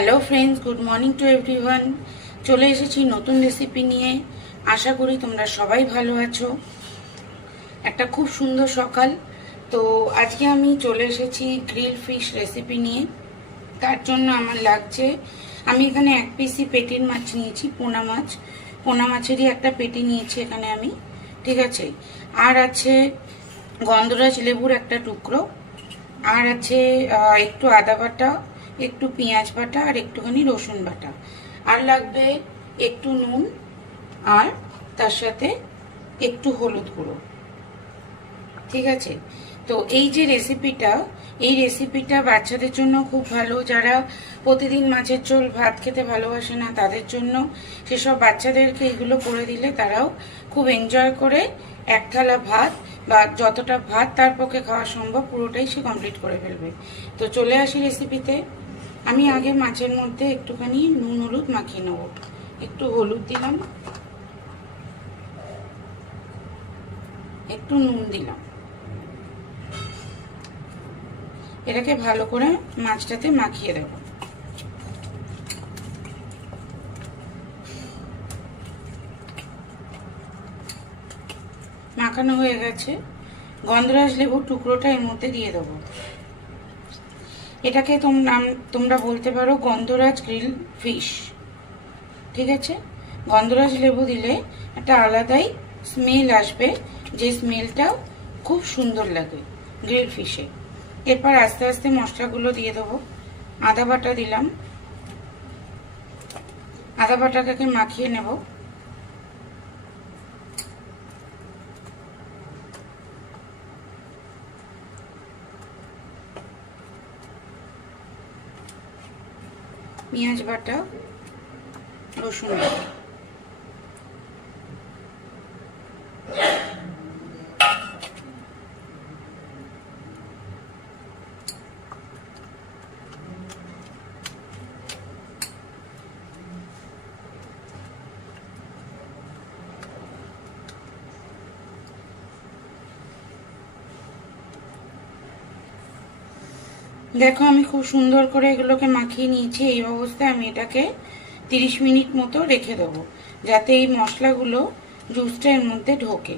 Hello friends, good morning to everyone. চলে এসেছি নতুন রেসিপি নিয়ে। আশা করি তোমরা সবাই ভালো আছো। একটা খুব সুন্দর সকাল। তো আজকে আমি চলে এসেছি গ্রিল ফিশ রেসিপি নিয়ে। তার জন্য আমার লাগছে, আমি এখানে এক পিসি পেটির মাছ নিয়েছি, পোনা মাছ। পোনা মাছেরই একটা পেটি নিয়েছি এখানে আমি, ঠিক আছে। আর আছে গন্ধরাজ লেবুর একটা টুকরো, আর আছে একটু আদা বাটা, একটু পেঁয়াজ বাটা, আর একটুখানি রসুন বাটা, আর লাগবে একটু নুন, আর তার সাথে একটু হলুদ গুঁড়ো, ঠিক আছে। তো এই যে রেসিপিটা, এই রেসিপিটা বাচ্চাদের জন্য খুব ভালো। যারা প্রতিদিন মাছের ঝোল ভাত খেতে ভালোবাসে না তাদের জন্য, সেসব বাচ্চাদেরকে এগুলো করে দিলে তারাও খুব এনজয় করে এক থালা ভাত বা যতটা ভাত তার পক্ষে খাওয়া সম্ভব পুরোটাই সে কমপ্লিট করে ফেলবে। তো চলে আসি রেসিপিতে। আমি আগে মাছের মধ্যে একটুখানি নুন হলুদ মাখিয়ে নেব। একটু হলুদ দিলাম, একটু নুন দিলাম, এটাকে ভালো করে মাছটাতে মাখিয়ে দেব। মাখানো হয়ে গেছে। গন্ধরাজ লেবুর টুকরোটা এর মধ্যে দিয়ে দেবো। এটাকে তোমরা বলতে পারো গন্ধরাজ গ্রিল ফিশ, ঠিক আছে। গন্ধরাজ লেবু দিলে একটা আলাদাই স্মেল আসবে, যে স্মেলটা খুব সুন্দর লাগে গ্রিল ফিশে। এরপর আস্তে আস্তে মশলাগুলো দিয়ে দেবো। আদা বাটা দিলাম, আদা বাটাটাকে মাখিয়ে নেব। পেঁয়াজ বাটা, রসুন বাটা, দেখো আমি খুব সুন্দর করে এগুলোকে মাখিয়ে নিয়েছি। এই অবস্থায় আমি এটাকে 30 মিনিট মতো রেখে দেবো, যাতে এই মশলাগুলো জুসটা এর মধ্যে ঢোকে।